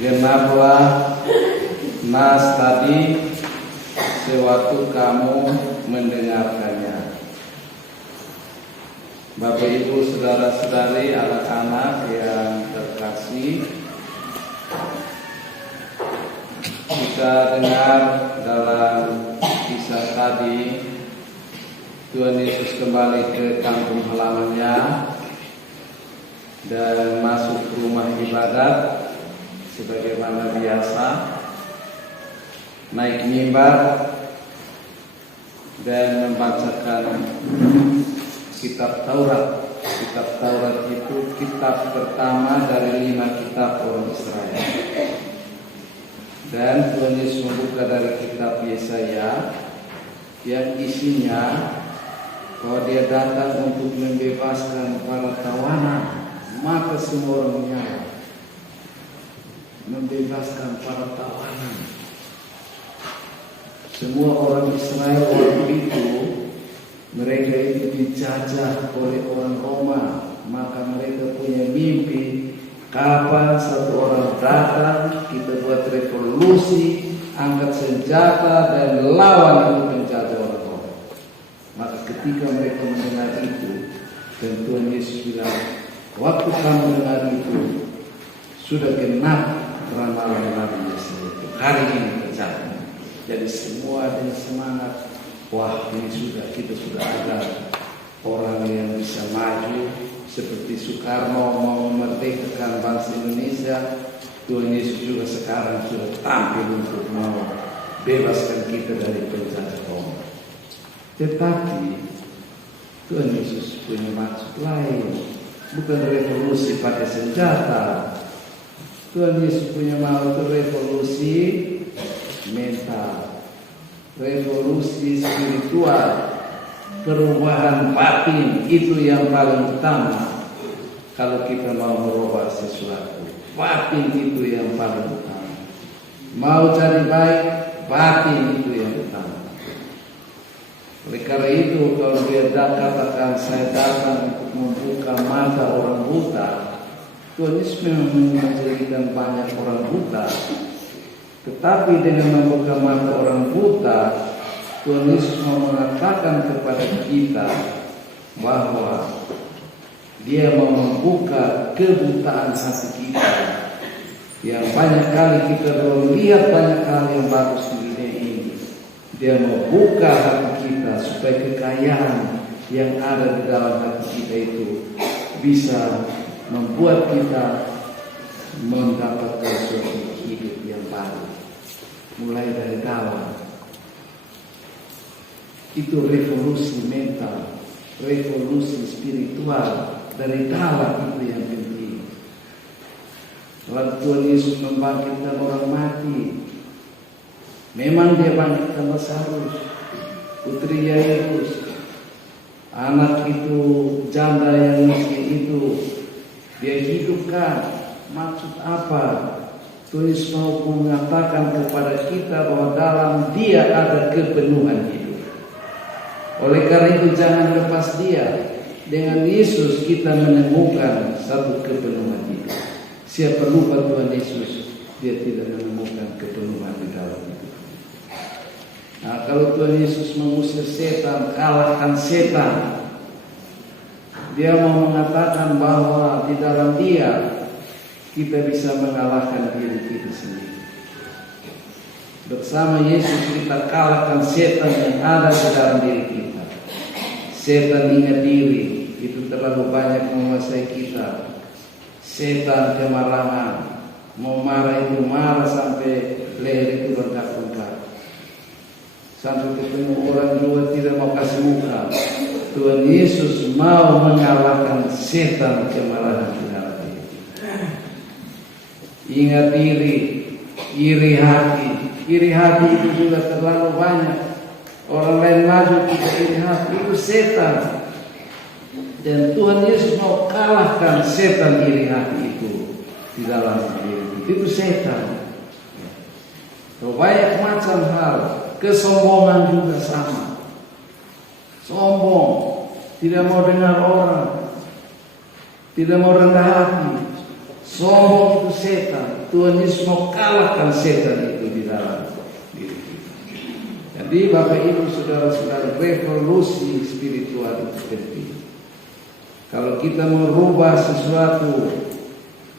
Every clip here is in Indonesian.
genaplah nas tadi sewaktu kamu mendengarkannya. Bapak Ibu saudara-saudari anak-anak yang terkasih, kita dengar dalam kisah tadi Tuhan Yesus kembali ke kampung halamannya dan masuk ke rumah ibadat sebagaimana biasa, naik mimbar dan membacakan kitab Taurat. Kitab Taurat itu kitab pertama dari 5 kitab orang Israel. Dan Tuhan Yesus membuka dari kitab Yesaya yang isinya bahwa dia datang untuk membebaskan para tawanan, maka semua orang menyala. Membebaskan para tawanan. Semua orang Israel waktu itu, mereka itu dijajah oleh orang Roma, maka mereka punya mimpi kapan satu orang datang, kita buat revolusi, angkat senjata dan lawan itu penjajah orang Roma. Maka ketika mereka mendengar itu, dan Tuhan Yesus bilang, waktu kamu dengar itu sudah genap ramalan Nabi Yesaya itu. Hari ini terjadi. Jadi semua dengan semangat. Wah, ini kita sudah ada orang yang bisa maju seperti Soekarno mau memerdekakan bangsa Indonesia. Tuhan Yesus juga sekarang sudah tampil untuk mau bebaskan kita dari penjajah Roma. Tetapi Tuhan Yesus punya maksud lain, bukan revolusi pakai senjata. Tuhan Yesus punya maksud revolusi mental, revolusi spiritual, perubahan batin. Itu yang paling utama. Kalau kita mau merubah sesuatu, batin itu yang paling utama. Mau jadi baik, batin itu yang utama. Oleh karena itu, kalau dia katakan saya datang untuk membuka mata orang buta, Tuhan Yesus memang mengajarkan banyak orang buta. Tetapi dengan membuka mata orang buta, Tuhan Yesus mau mengatakan kepada kita bahwa Dia mau membuka kebutaan hati kita. Yang banyak kali kita belum lihat banyak hal yang bagus di dunia ini. Dia mau buka hati kita supaya kekayaan yang ada di dalam hati kita itu bisa membuat kita mendapatkan suatu hidup yang baru, mulai dari dalam. Itu revolusi mental, revolusi spiritual dari dalam, itu yang penting. Lalu Tuhan Yesus membangkitkan orang mati. Memang dia bangkitkan Lazarus, putri Yairus, anak itu janda yang miskin itu, dia hidupkan. Maksud apa? Tuhan Yesus mau mengatakan kepada kita bahwa dalam Dia ada kepenuhan hidup. Oleh karena itu jangan lepas Dia. Dengan Yesus kita menemukan satu kepenuhan hidup. Siapa lupa Tuhan Yesus, dia tidak menemukan kepenuhan di dalam hidup. Nah, kalau Tuhan Yesus mengusir setan, kalahkan setan. Dia mau mengatakan bahwa di dalam Dia kita bisa mengalahkan diri kita sendiri. Bersama Yesus kita kalahkan setan yang ada di dalam diri kita. Setan ingat diri, itu terlalu banyak menguasai kita. Setan kemarahan, mau marah itu marah sampai leher itu bengkak-bengkak. Sampai ketemu orang dua tidak mau kasih muka. Tuhan Yesus mau mengalahkan setan kemarahan di dalam diri. Ingat diri, iri hati. Iri hati itu juga terlalu banyak. Orang lain maju kita iri hati, itu setan. Dan Tuhan Yesus mau kalahkan setan iri hati itu di dalam diri. Itu setan. Banyak macam hal. Kesombongan juga sama. Sombong, tidak mau dengar orang, tidak mau rendah hati. Sombong itu setan. Tuhan Yesus mau kalahkan setan itu di dalam diri kita. Jadi Bapak Ibu saudara-saudara, revolusi spiritual itu penting. Kalau kita merubah sesuatu,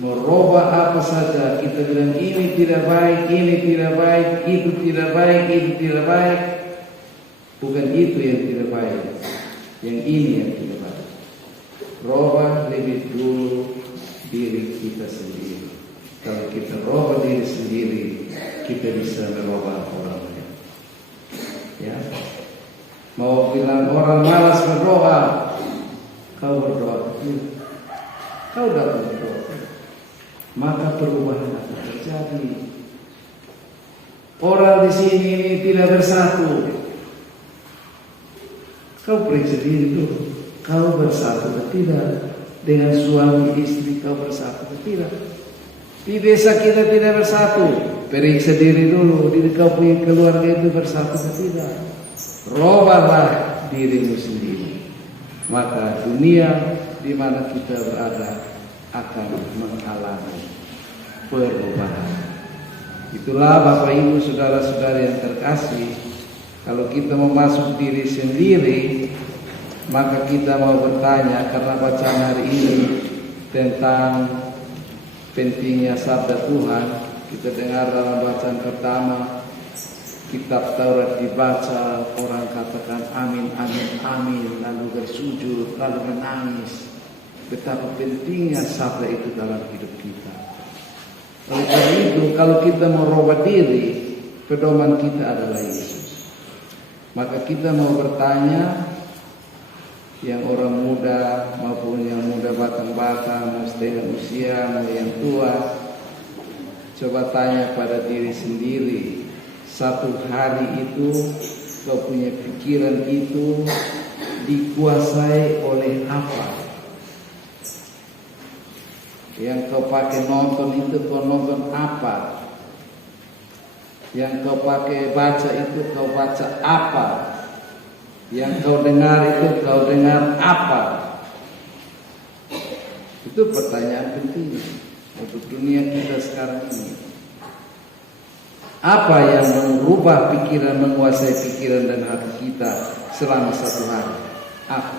merubah apa saja, kita bilang ini tidak baik, ini tidak baik, itu tidak baik, itu tidak baik. Bukan itu yang tidak baik, yang ini yang tidak baik. Rubah lebih dulu diri kita sendiri. Kalau kita rubah diri sendiri, kita bisa merubah orang lain. Ya, mau bilang orang malas berdoa, kau berdoa, kau dapat berdoa, maka perubahan akan terjadi. Orang di sini ini tidak bersatu. Kau periksa diri dulu. Kau bersatu atau tidak dengan suami istri? Kau bersatu atau tidak? Di desa kita tidak bersatu. Periksa diri dulu. Diri kau punya keluarga itu bersatu atau tidak? Robahlah dirimu sendiri. Maka dunia di mana kita berada akan mengalami perubahan. Itulah Bapak Ibu saudara-saudara yang terkasih. Kalau kita mau masuk diri sendiri, maka kita mau bertanya, karena bacaan hari ini tentang pentingnya sabda Tuhan. Kita dengar dalam bacaan pertama, kitab Taurat dibaca, orang katakan amin, amin, amin, lalu bersujud, lalu menangis. Betapa pentingnya sabda itu dalam hidup kita. Oleh karena itu, kalau kita mau merubah diri, pedoman kita adalah Yesus. Maka kita mau bertanya, yang orang muda maupun yang muda batang-batang, mau setengah usia, mau yang tua, coba tanya pada diri sendiri, satu hari itu kau punya pikiran itu dikuasai oleh apa? Yang kau pakai nonton itu kau nonton apa? Yang kau pakai baca itu kau baca apa? Yang kau dengar itu kau dengar apa? Itu pertanyaan penting untuk dunia kita sekarang ini. Apa yang merubah pikiran, menguasai pikiran dan hati kita selama satu hari? Apa?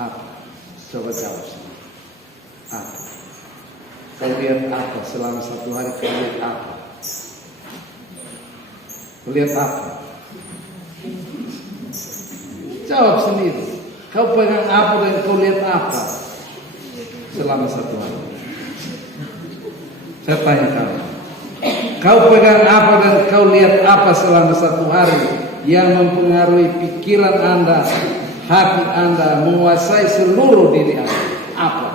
Apa? Coba jawab. Apa? Kau lihat apa selama satu hari? Kau lihat apa? Lihat apa? Jawab sendiri. Kau pegang apa dan kau lihat apa selama satu hari? Saya tanya kamu. Kau pegang apa dan kau lihat apa selama satu hari yang mempengaruhi pikiran Anda, hati Anda, menguasai seluruh diri Anda? Apa?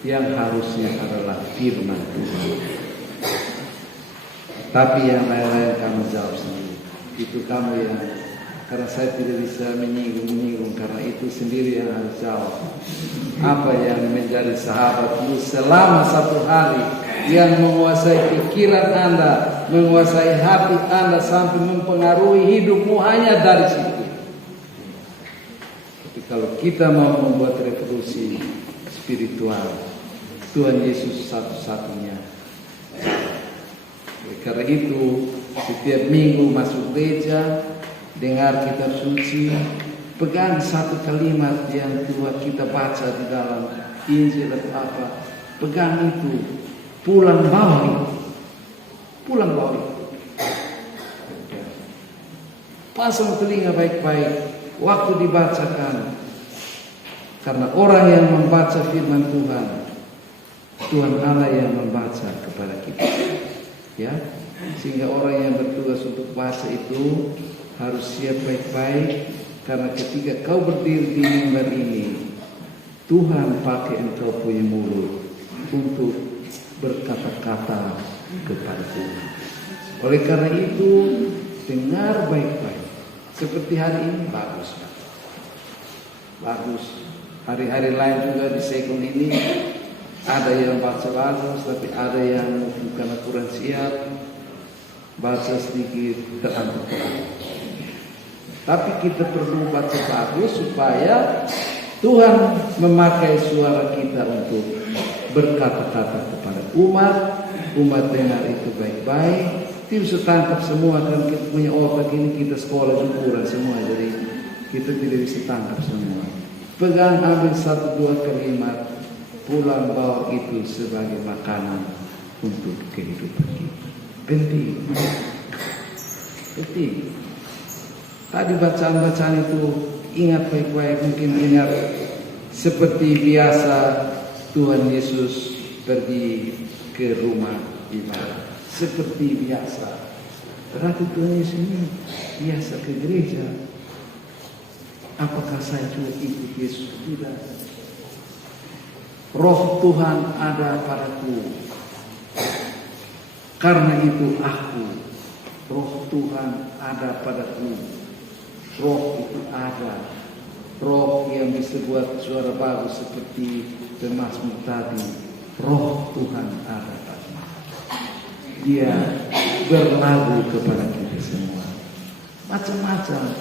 Yang harusnya adalah firman Tuhan. Tapi yang lain-lain kamu jawab sendiri. Itu kamu yang, karena saya tidak bisa menyinggung, karena itu sendiri yang harus jawab. Apa yang menjadi sahabatmu selama satu hari, yang menguasai pikiran Anda, menguasai hati Anda sampai mempengaruhi hidupmu hanya dari situ. Tapi kalau kita mau membuat revolusi spiritual, Tuhan Yesus satu-satunya. Karena itu setiap minggu masuk gereja, dengar kitab suci, pegang satu kalimat yang Tuhan kita baca di dalam Injil atau apa, pegang itu, pulang bawa itu, pasang telinga baik-baik waktu dibacakan, karena orang yang membaca firman Tuhan, Tuhan Allah yang membaca kepada kita. Ya, sehingga orang yang bertugas untuk baca itu harus siap baik-baik, karena ketika kau berdiri di mimbar ini, Tuhan pakai engkau punya mulut untuk berkata-kata kepada Tuhan. Oleh karena itu, dengar baik-baik. Seperti hari ini bagus. Hari-hari lain juga di sekon ini ada yang baca bagus, tapi ada yang bukan kurang siap, baca sedikit terangkat. Tapi kita perlu baca bagus supaya Tuhan memakai suara kita untuk berkata-kata kepada umat dengar itu baik-baik. Tidak bisa tangkap semua, kan kita punya otak ini, kita sekolah syukuran semua, jadi kita tidak bisa tangkap semua. Pegang, ambil 1-2 kalimat, pulang bawa itu sebagai makanan untuk kehidupan kita. Penting. Tadi bacaan-bacaan itu ingat baik-baik, mungkin ingat seperti biasa Tuhan Yesus pergi ke rumah ibadah. Seperti biasa. Berarti Tuhan Yesus ini biasa ke gereja. Apakah saya juga ikut Yesus? Tidak. Roh Tuhan ada padaku. Karena itu aku. Roh Tuhan ada padaku. Roh itu ada. Roh yang bisa buat suara bagus seperti pemazmur tadi. Roh Tuhan ada padaku. Dia berlagu kepada kita semua. Macam-macam.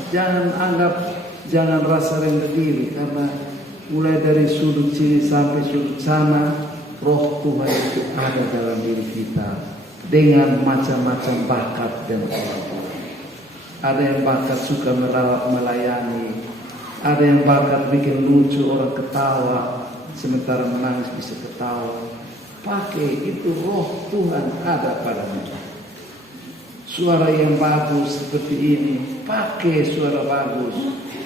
Jangan rasa rendah diri, karena mulai dari sudut sini sampai sudut sana, Roh Tuhan itu ada dalam diri kita dengan macam-macam bakat dan kemampuan. Ada yang bakat suka melayani, ada yang bakat bikin lucu orang ketawa, sementara menangis bisa ketawa. Pakai itu, Roh Tuhan ada padamu. Suara yang bagus seperti ini, pakai suara bagus.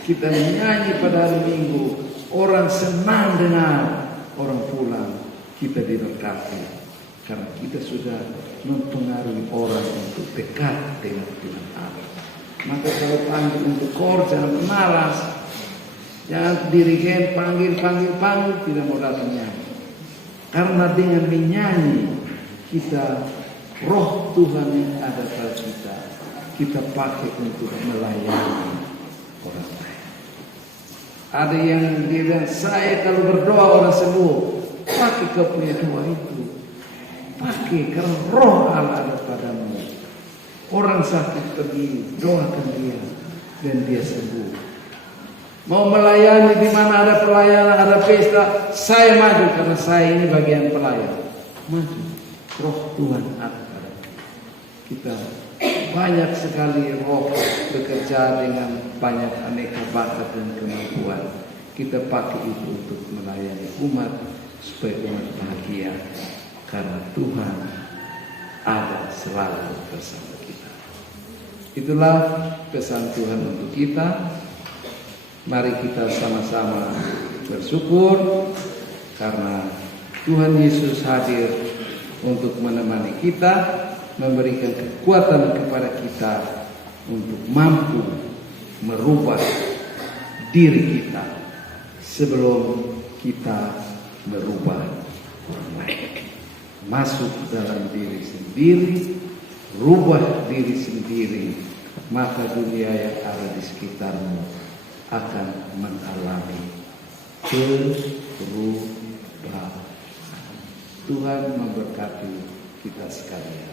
Kita nyanyi pada hari Minggu, orang senang dengar, orang pulang, kita diberkati. Karena kita sudah mempengaruhi orang untuk dekat dengan Tuhan Allah. Maka kalau panggil untuk kor, jangan malas. Jangan dirigen panggil, tidak mau datang nyanyi. Karena dengan menyanyi kita, Roh Tuhan yang ada pada kita pakai untuk melayani orang lain. Ada yang dia bilang, saya kalau berdoa orang sembuh. Pakai kau punya doa itu. Pakai, karena Roh Allah ada padamu. Orang sakit pergi, doakan dia dan dia sembuh. Mau melayani di mana ada pelayanan, ada pesta, saya maju karena saya ini bagian pelayan. Maju. Roh Tuhan ada pada kita. Banyak sekali roh bekerja dengan banyak aneka bakat dan kemampuan. Kita pakai itu untuk melayani umat supaya umat bahagia. Karena Tuhan ada selalu bersama kita. Itulah pesan Tuhan untuk kita. Mari kita sama-sama bersyukur karena Tuhan Yesus hadir untuk menemani kita, memberikan kekuatan kepada kita untuk mampu merubah diri kita sebelum kita merubah orang lain. Masuk dalam diri sendiri, rubah diri sendiri, maka dunia yang ada di sekitarmu akan mengalami perubahan. Tuhan memberkati kita sekalian.